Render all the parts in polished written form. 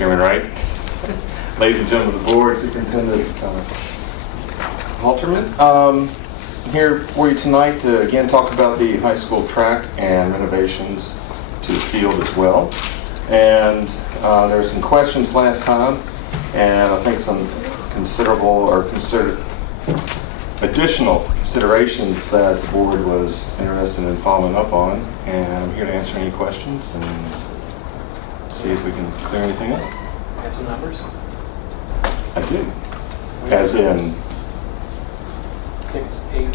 Chairman Wright, ladies and gentlemen of the board, Superintendent Halterman. I'm here for you tonight to again talk about the high school track and renovations to the field as well. And there were some questions last time, and I think some additional considerations that the board was interested in following up on, and I'm here to answer any questions and see if we can clear anything up. Have some numbers? I do. As in 6, 8.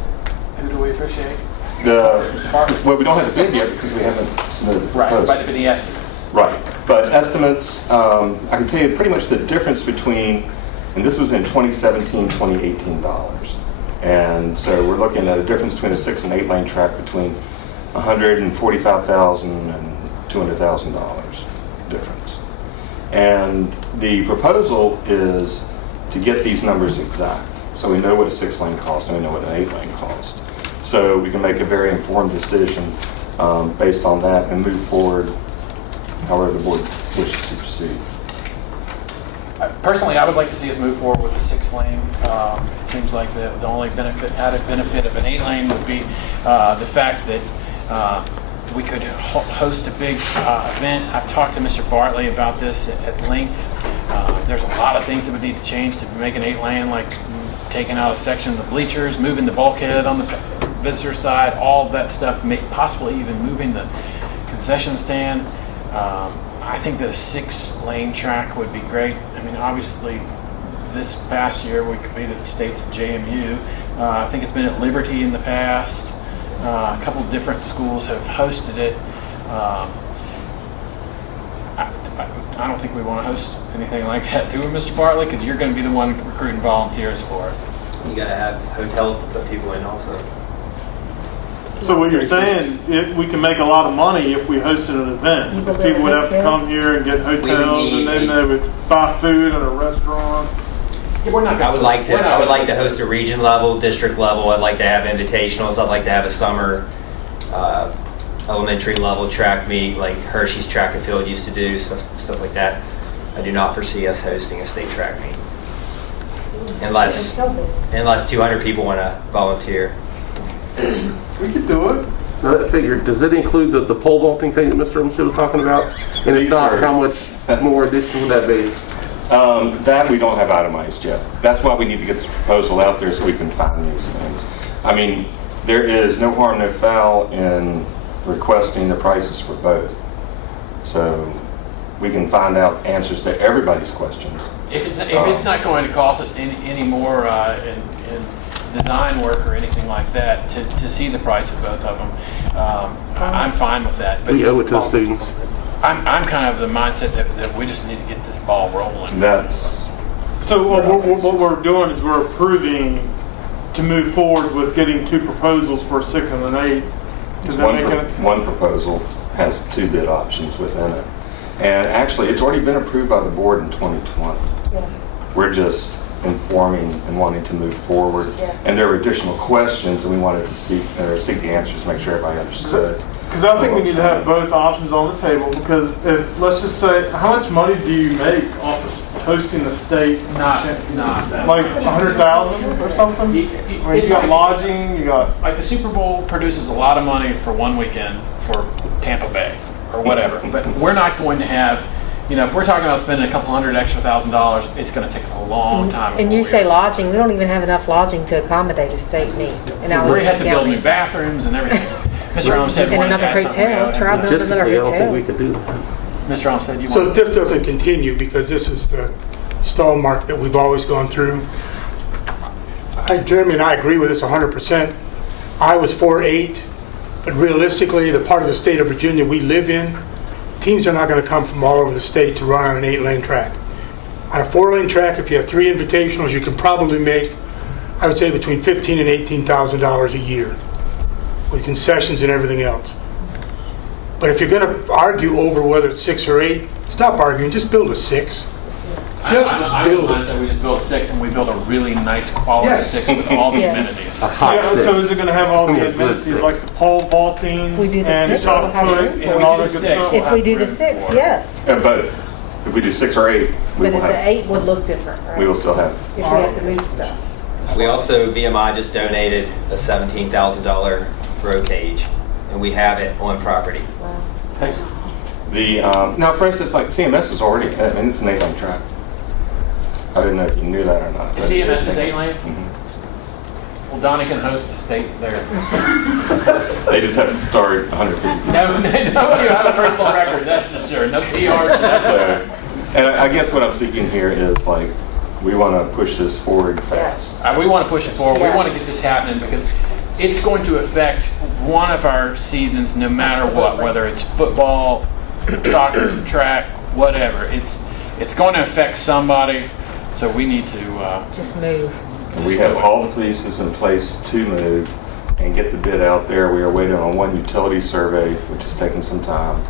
Who do we appreciate? well, we don't have the bid yet because we haven't submitted the proposal. Right, but the estimates. Right, but estimates, I can tell you pretty much the difference between, and this was in 2017, 2018 dollars. And so we're looking at a difference between a 6 and 8 lane track between $145,000 and $200,000 difference. And the proposal is to get these numbers exact. So we know what a 6 lane costs and we know what an 8 lane costs. So we can make a very informed decision based on that and move forward however the board wishes to proceed. Personally, I would like to see us move forward with a 6 lane. It seems like the only added benefit of an 8 lane would be the fact that we could host a big event. I've talked to Mr. Bartley about this at length. There's a lot of things that would need to change to make an 8 lane, like taking out a section of the bleachers, moving the bulkhead on the visitor side, all of that stuff, possibly even moving the concession stand. I think that a 6 lane track would be great. I mean, obviously, this past year we competed at the states at JMU. I think it's been at Liberty in the past. A couple of different schools have hosted it. I don't think we want to host anything like that, do we, Mr. Bartley? Because you're going to be the one recruiting volunteers for it. You got to have hotels to put people in also. So what you're saying, we can make a lot of money if we hosted an event, because people would have to come here and get hotels, and then they would buy food at a restaurant. Yeah, we're not I would like to host a region level, district level. I'd like to have invitationals. I'd like to have a summer elementary level track meet like Hershey's Track and Field used to do, stuff like that. I do not foresee us hosting a state track meet unless 200 people want to volunteer. We could do it. Now that figure, does it include the pole vaulting thing that Mr. Umsey was talking about? And if not, how much more addition would that be? That we don't have itemized yet. That's why we need to get this proposal out there so we can find these things. I mean, there is no harm, no foul in requesting the prices for both. So we can find out answers to everybody's questions. If it's not going to cost us any more in design work or anything like that to see the price of both of them, I'm fine with that. But We owe it to the students. I'm kind of the mindset that we just need to get this ball rolling. So what we're doing is we're approving to move forward with getting 2 proposals for a 6 and an 8. Does that make it? One proposal has 2 bid options within it. And actually, it's already been approved by the board in 2020. Yeah. We're just informing and wanting to move forward. Yeah. And there were additional questions, and we wanted to seek the answers to make sure everybody understood. Because I think we need to have both options on the table, because if, let's just say, how much money do you make off of hosting the state? Not that Like much. 100,000 or something? I mean, you got lodging, you got... Like the Super Bowl produces a lot of money for one weekend for Tampa Bay or whatever, but we're not going to have, if we're talking about spending a couple $100 extra $1,000, it's going to take us a long time. And you say lodging, we don't even have enough lodging to accommodate a state meet. We have to build new bathrooms and everything. Mr. Olmsted And wanted to another add something. hotel, try building another Logistically, I don't think hotel. we could do that. Mr. Olmsted, you So want this doesn't continue because this is the stall mark that we've always gone through. Jeremy and I agree with this 100%. I was for 8, but realistically, the part of the state of Virginia we live in, teams are not going to come from all over the state to run on an 8-lane track. On a 4-lane track, if you have 3 invitationals, you can probably make, I would say, between $15,000 and $18,000 a year with concessions and everything else. But if you're going to argue over whether it's 6 or 8, stop arguing. Just build a 6. Just build it. So we just build 6 and we build a really nice quality Yes. 6 with all the Yes. amenities. Yeah, so is it going to have all the Yeah, good amenities 6. like the pole vaulting If we do the and 6, shot we'll have put room and for all it. that good If we do stuff? the If we do the room 6, for it. yes. Both. If we do 6 or 8, we But will the have, 8 would look different, right? we will still have. If we have to move stuff. We also, VMI just donated a $17,000 throw cage, and we have it on property. Wow. The, now, for instance, like CMS is already, I mean, it's an 8-lane track. I didn't know if you knew that or not. but CMS it's is 8-lane? Mhm. Well, Donnie can host the state there. They just have to start 150. No, you have a personal record, that's for sure. No PRs. So, and I guess what I'm seeking here is like, we want to push this forward fast. We want to push it forward. We Yeah. want to get this happening because it's going to affect one of our seasons no matter what, Absolutely. whether it's football, soccer, track, whatever. It's going to affect somebody, so we need to Just move. We have all the pieces in place to move and get the bid out there. We are waiting on one utility survey, which is taking some time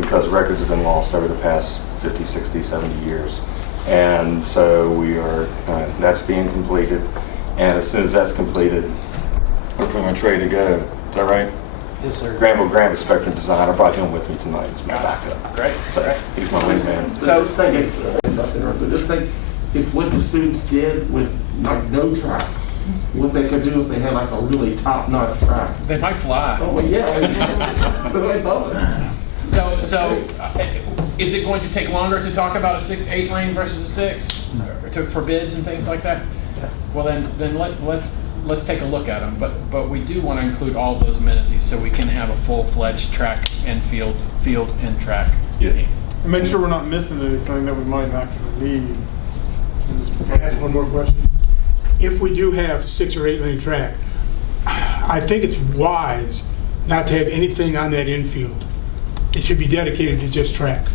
because records have been lost over the past 50, 60, 70 years. And so we are, that's being completed. And as soon as that's completed, we're pretty much ready to go. Is that right? Yes, sir. Graham is Spectrum Design. I brought him with me tonight as my backup. Great, So great. he's my wingman. So just think, just think if what the students did with like no track, what they could do if they had like a really top-notch track. They might fly. Oh, well, yeah. But they love it. So is it going to take longer to talk about a 8-lane versus a 6 for bids and things like that? Well, then let's take a look at them. But we do want to include all of those amenities so we can have a full-fledged track and field and track. Yeah. And make sure we're not missing anything that we might actually need in this Can I ask one more question? If we do have 6 or 8-lane track, I think it's wise not to have anything on that infield. It should be dedicated to just track.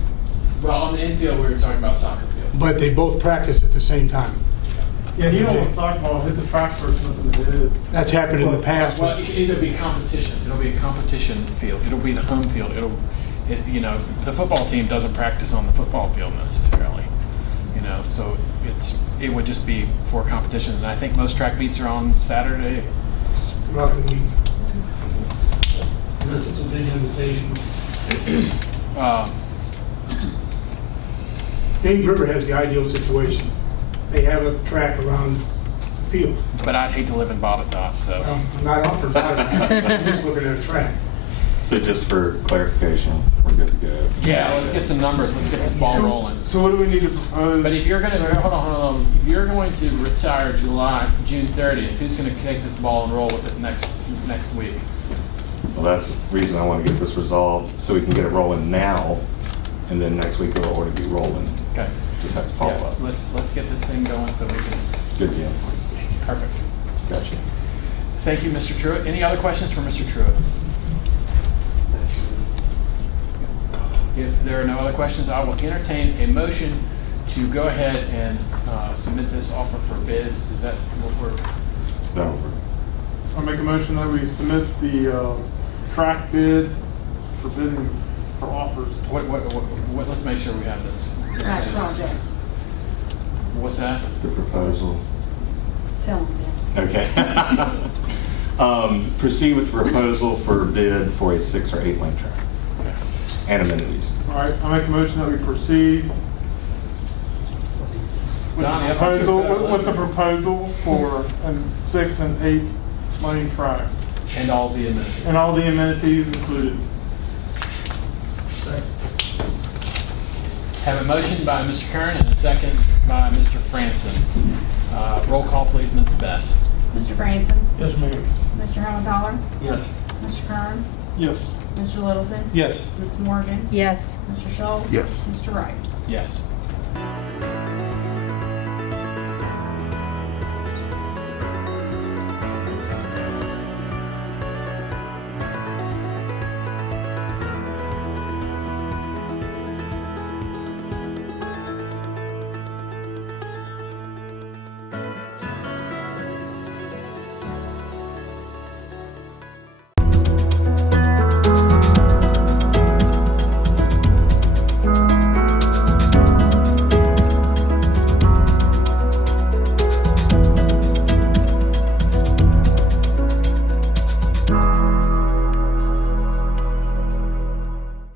Well, on the infield, we were talking about soccer field. But they both practice at the same time. Yeah, you don't want soccer ball hit the track person up in the head. That's happened in the past. Well, it'll be competition. It'll be a competition field. It'll be the home field. The football team doesn't practice on the football field necessarily. So it would just be for competition. And I think most track meets are on Saturday. Throughout the week. Unless it's a big invitation. James River has the ideal situation. They have a track around the field. But I'd hate to live in Botetourt, so. I'm not offering that. I'm just looking at a track. So just for clarification, we're good to go. Yeah, let's get some numbers. Let's get this ball rolling. So what do we need to propose? But if you're going to hold on, if you're going to retire June 30th, who's going to take this ball and roll with it next week? Well, that's the reason I want to get this resolved, so we can get it rolling now, and then next week it'll already be rolling. Okay. Just have to follow Yeah, up. let's get this thing going so we can. Good deal. Perfect. Gotcha. Thank you, Mr. Truett. Any other questions for Mr. Truett? If there are no other questions, I will entertain a motion to go ahead and submit this offer for bids. Is that what we're? That'll work. I make a motion that we submit the track bid for bidding for offers. What? Let's make sure we have this. Track project. What's that? The proposal. Tell them that. Okay. Proceed with the proposal for bid for a 6 or 8-lane track Okay. and amenities. All right, I make a motion that we proceed with Donnie, the I thought you were proposal, better with the listener. proposal for a 6 and 8-lane track And all the amenities. and all the amenities included. Have a motion by Mr. Kern and a second by Mr. Franson. Roll call, please, Ms. Bess. Mr. Franson? Yes, ma'am. Mr. Hollenthaler? Yes. Mr. Kern? Yes. Mr. Littleton? Yes. Ms. Morgan? Yes. Mr. Schultz? Yes. Mr. Wright? Yes.